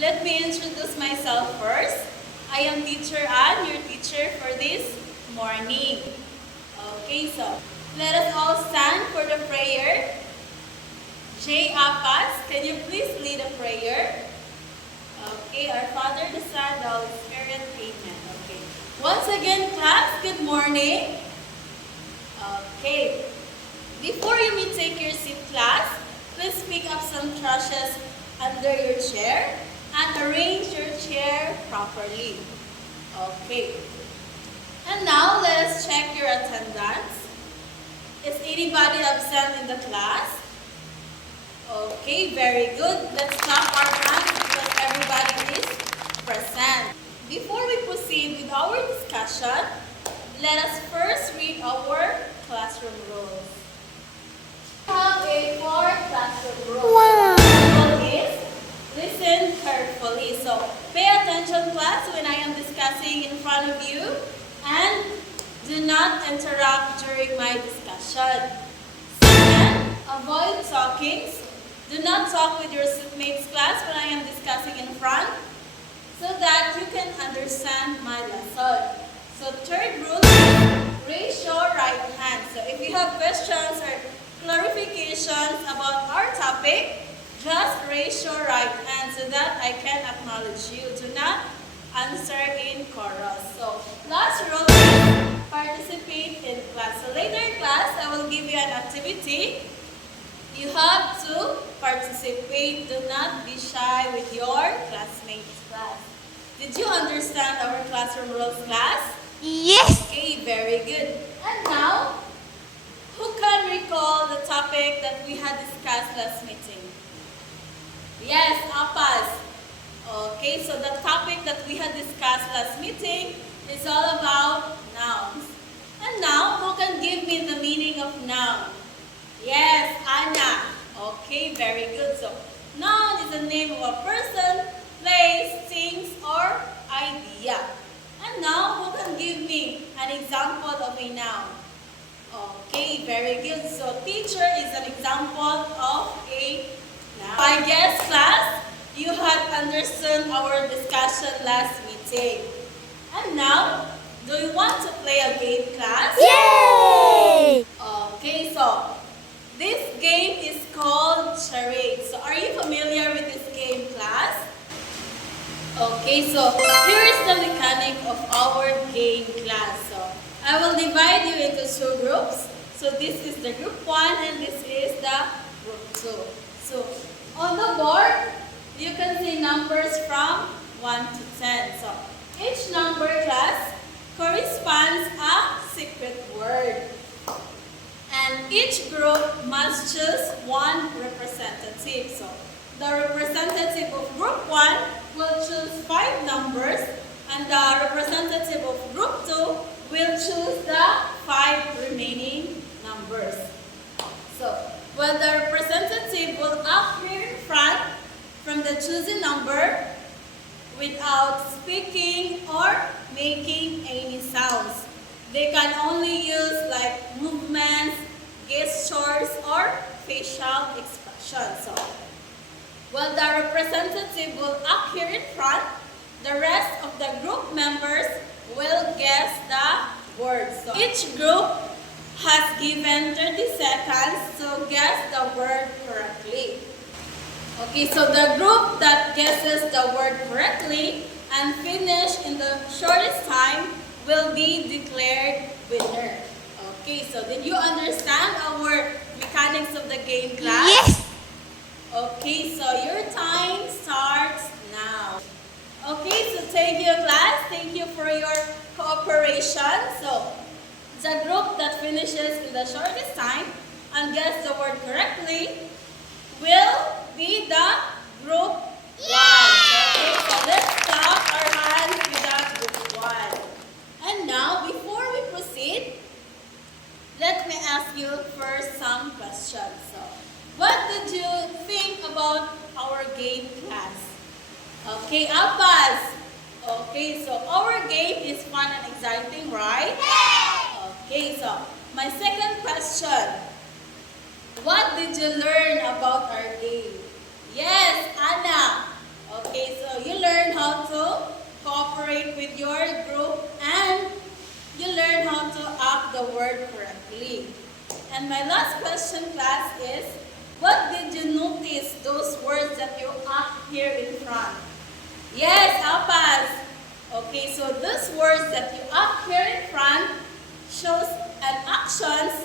Let me introduce myself first. I am Teacher Ann, your teacher for this morning. Okay, so let us all stand for the prayer. J. Apas, can you please lead a prayer? Okay, our Father, the Son, the Holy Spirit, Amen. Okay. Once again, class, good morning. Okay. Before you may take your seat, class, please pick up some trashes under your chair and arrange your chair properly. Okay. And now, let us check your attendance. Is anybody absent in the class? Okay, very good. Let's clap our hands because everybody is present. Before we proceed with our discussion, let us first read our classroom rules. We have a 4 classroom rules. Wow. One is listen carefully. So pay attention, class, when I am discussing in front of you, and do not interrupt during my discussion. Second, avoid talking. Do not talk with your seatmates, class, when I am discussing in front, so that you can understand my lesson. So third rule is raise your right hand. So if you have questions or clarifications about our topic, just raise your right hand so that I can acknowledge you. Do not answer in chorus. So last rule is participate in class. So later in class, I will give you an activity. You have to participate. Do not be shy with your classmates, class. Did you understand our classroom rules, class? Yes. Okay, very good. And now, who can recall the topic that we had discussed last meeting? Yes, Apas. Okay, so the topic that we had discussed last meeting is all about nouns. And now, who can give me the meaning of noun? Yes, Anna. Okay, very good. So, noun is the name of a person, place, things, or idea. And now, who can give me an example of a noun? Okay, very good. So, teacher is an example of a noun. I guess, class, you had understood our discussion last meeting. And now, do you want to play a game, class? Yay! Okay, so this game is called charade. So are you familiar with this game, class? Okay, so here is the mechanic of our game, class. So I will divide you into 2 groups. So this is the group 1 and this is the group 2. So on the board, you can see numbers from 1 to 10. So each number, class, corresponds a secret word. And each group must choose one representative. So the representative of group 1 will choose 5 numbers, and the representative of group 2 will choose the 5 remaining numbers. So well, the representative will appear in front from the chosen number without speaking or making any sounds. They can only use like movements, gestures, or facial expressions. So, while the representative will appear in front, the rest of the group members will guess the word. So, each group has given 30 seconds to guess the word correctly. Okay, so the group that guesses the word correctly and finish in the shortest time will be declared winner. Okay, so did you understand our mechanics of the game, class? Yes. Okay, so your time starts now. Okay, so thank you, class. Thank you for your cooperation. So the group that finishes in the shortest time and gets the word correctly will be the group 1. Okay, so let's clap our hands with that group 1. And now, before we proceed, let me ask you first some questions. So, what did you think about our game, class? Okay, Apas. Okay, so our game is fun and exciting, right? Okay, so my second question. What did you learn about our game? Yes, Anna. Okay, so you learn how to cooperate with your group and you learn how to act the word correctly. And my last question, class, is what did you notice those words that you act here in front? Yes, apas. Okay, so those words that you act here in front shows an actions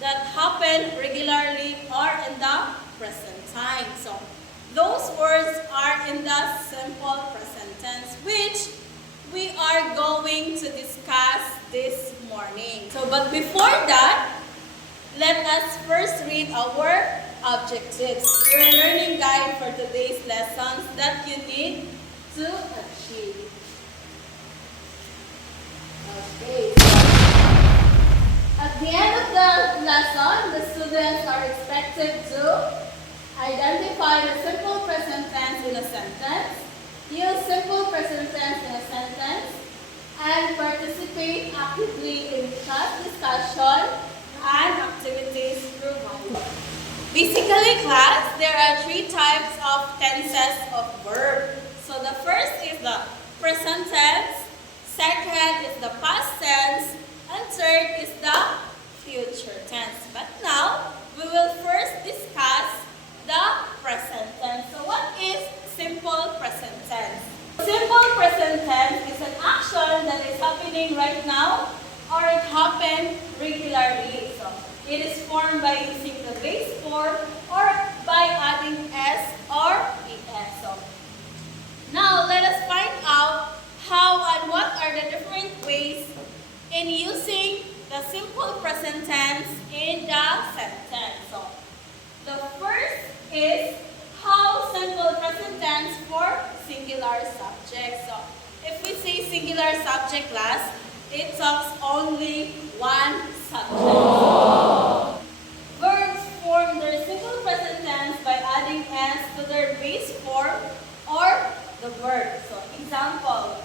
that happen regularly or in the present time. So those words are in the simple present tense, which we are going to discuss this morning. So, but before that, let us first read our objectives. Your learning guide for today's lessons that you need to achieve. Okay, so at the end of the lesson, the students are expected to identify the simple present tense in a sentence, use simple present tense in a sentence, and participate actively in class discussion and activities provided. Basically, class, there are three types of tenses of verb. So the first is the present tense, second is the past tense, and third is the future tense. But now, we will first discuss the present tense. So what is simple present tense? Simple present tense is an action that is happening right now or it happened regularly. So it is formed by using the base form or by adding s or es. So now let us find out how and what are the different ways in using the simple present tense in the sentence. So the first is how simple present tense for singular subject. So if we say singular subject, class, it talks only one subject. Verbs form their simple present tense by adding s to their base form or the verb. So example,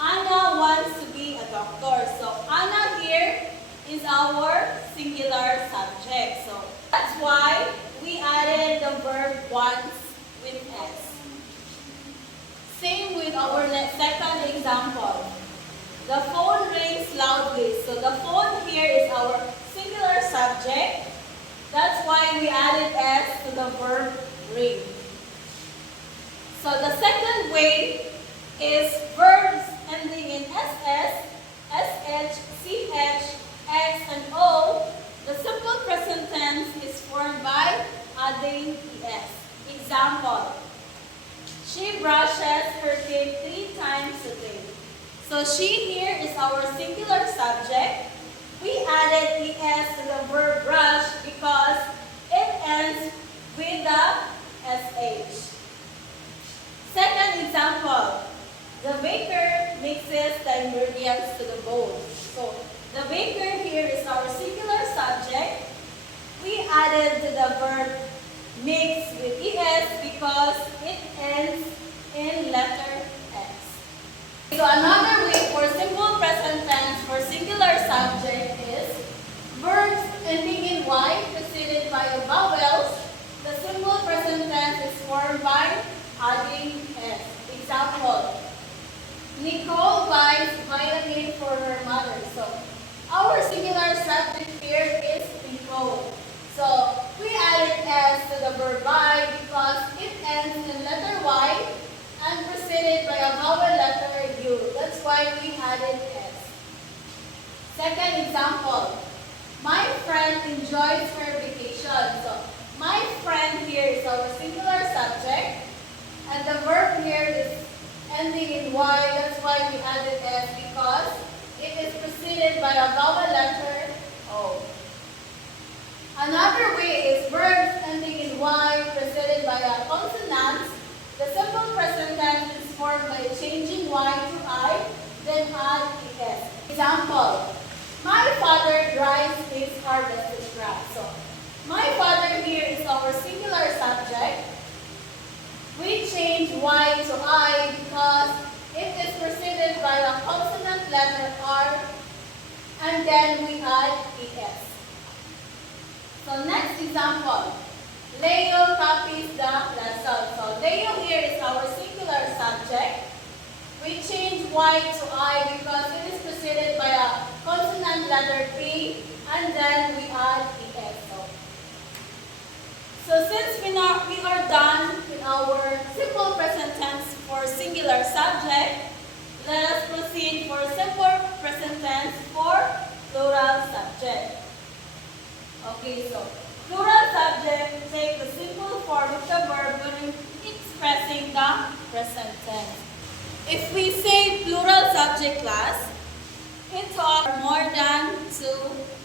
Anna wants to be a doctor. So Anna here is our singular subject. So that's why we added the verb once with s. Same with our second example. The phone rings loudly. So the phone here is our singular subject. That's why we added s to the verb ring. So the second way is verbs ending in ss, sh, ch, x, and o. The simple present tense is formed by adding es. Example, she brushes her teeth 3 times a day. So she here is our singular subject. We added es to the verb brush because it ends with the sh. Second example, the baker mixes the ingredients to the bowl. So the baker here is our singular subject. We added to the verb mix with es because it ends in letter x. So another way for simple present tense for singular subject is verbs ending in y preceded by the vowels. The simple present tense is formed by adding s. Example, Nicole buys vitamin for her mother. So our singular subject here is Nicole. So we added s to the verb buy because it ends in letter y and preceded by a vowel letter u. That's why we added s. Second example, my friend enjoys her vacation. So my friend here is our singular subject and the verb here is ending in y. That's why we added s because it is preceded by a vowel letter o. Another way is verbs ending in y preceded by a consonant. The simple present tense is formed by changing y to I, then add es. Example, my father dries his harvested grass. So, my father here is our singular subject. We change y to I because it is preceded by a consonant letter R, and then we add es. So next example, Leo copies the lesson. So Leo here is our singular subject. We change Y to I because it is preceded by a consonant letter P, and then we add ES. So since we are done in our simple present tense for singular subject, let us proceed for simple present tense for plural subject. Okay, so plural subject take the simple form of the verb when expressing the present tense. If we say plural subject class, it talks more than two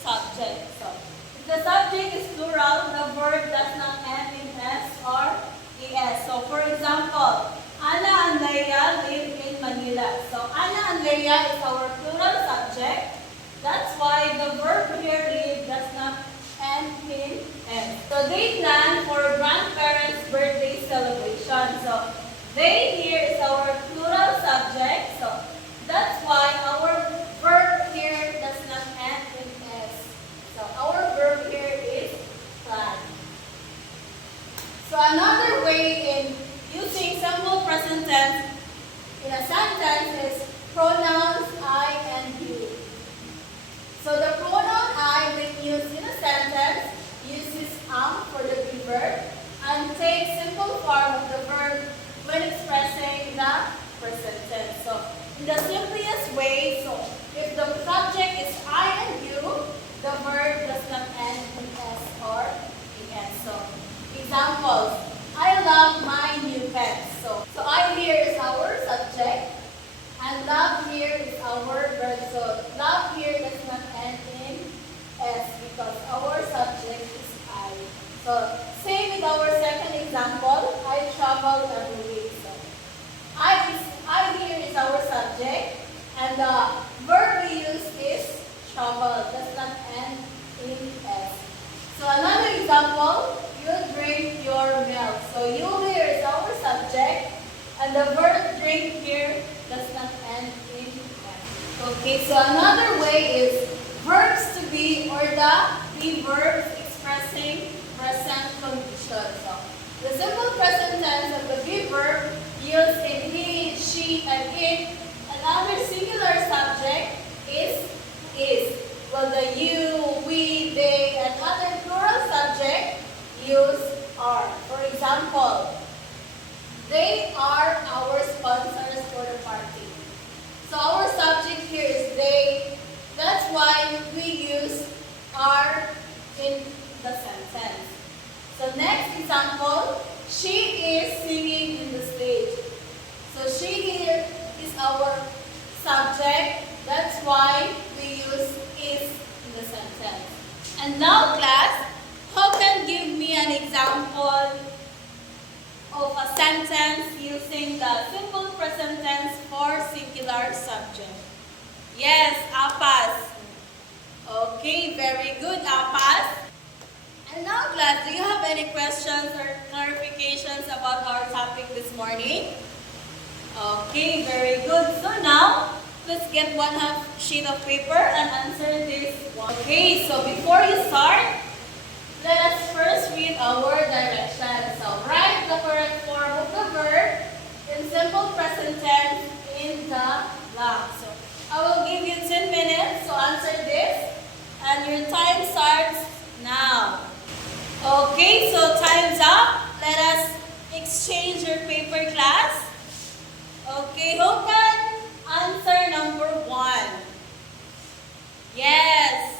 subjects. So if the subject is plural, the verb does not end in S or ES. So for example, Anna and Leia live in Manila. So Anna and Leia is our plural subject. That's why the verb here live does not end in S. So they plan for grandparents' birthday celebration. So they here is our plural subject. So that's why our verb here does not end in S. So our verb here is plan. So another way in using simple present tense in a sentence is pronouns I and you. So the pronoun I when used in a sentence uses for the be verb and takes simple form of the verb when expressing the present tense. So in the simplest way, so if the subject is I and you, the verb does not end in S or ES. So examples, I love my new pets. So I here is our subject and love here is our verb. So love here does not end in S because our subject is I. So same with our second example, I travel every week. So I here is our subject and the verb we use is travel, does not end in S. So another example, you drink your milk. So you here is our subject and the verb drink here does not end in S. Okay, so another way is verbs to be or the be verbs expressing present condition. So the simple present tense of the be verb used in he, she, and it. Another singular subject is. Well, the you, we, they, and other plural subject use are. For example, they are our sponsors for the party. So our subject here is they. That's why we use are in the sentence. So next example, she is singing in the stage. So she here is our subject. That's why we use is in the sentence. And now class, who can give me an example of a sentence using the simple present tense for singular subject? Yes, Apas. Okay, very good, Apas. And now class, do you have any questions or clarifications about our topic this morning? Okay, very good. So now, let's get one half sheet of paper and answer this one. Okay, so before you start, let us first read our directions. So write the correct form of the verb in simple present tense in the blank. So I will give you 10 minutes to answer this and your time starts now. Okay, so time's up. Let us exchange your paper, class. Okay, who can answer number 1? Yes.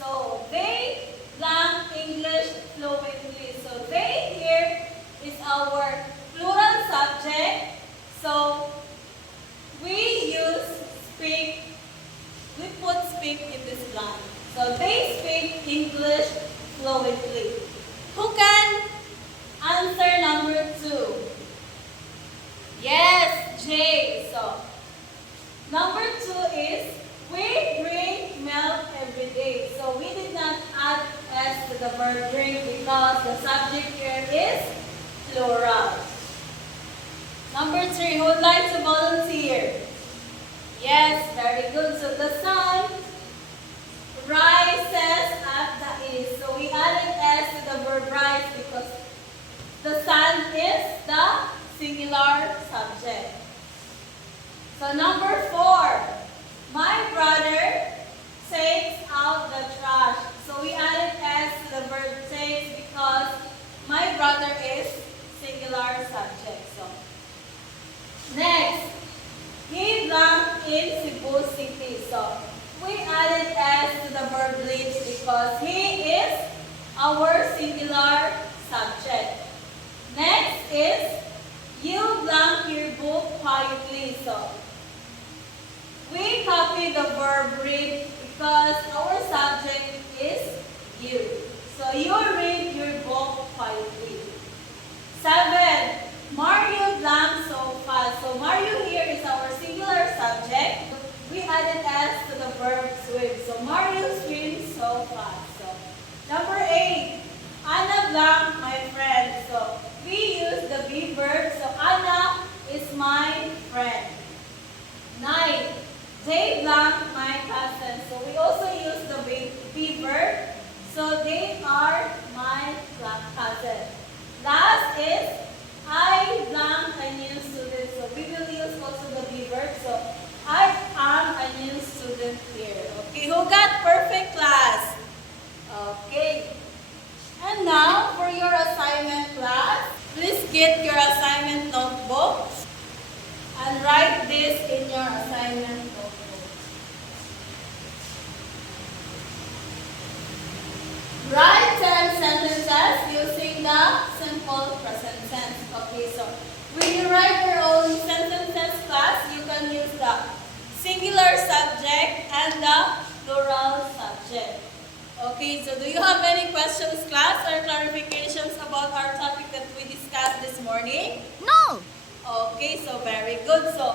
So they blank English fluently. So they here is our plural subject. So we use speak. We put speak in this blank. So they speak English fluently. Who can answer number 2? Yes, Jay. So number 2 is we drink milk every day. So we did not add S to the verb drink because the subject here is plural. Number 3, who would like to volunteer? Yes, very good. So the sun rises at the east. So we added S to the verb rise because because he is our singular subject. Next is, you blank your book quietly. So, we copy the verb read because our subject is you. So, you read your book quietly. 7. Mario blank so fast. So, Mario here is our singular subject. We added S to the verb swim. So, Mario swims so fast. So, number 8. Anna blank my friend. So, we use the be verb. So, Anna is my friend. 9. They blank my cousin. So, we also use the be verb. So, they are my cousin. Last is, I blank a new student. So, we will use also the be verb. So, I am a new student here. Okay, who got perfect class? Okay. And now, for your assignment class, please get your assignment notebook and write this in your assignment notebook. Write 10 sentences using the simple present tense. Okay, so when you write your own sentences class, you can use the singular subject and the plural subject. Okay, so do you have any questions, class, or clarifications about our topic that we discussed this morning? No. Okay, so very good. So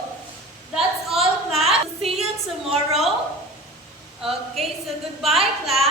that's all, class. See you tomorrow. Okay, so goodbye, class.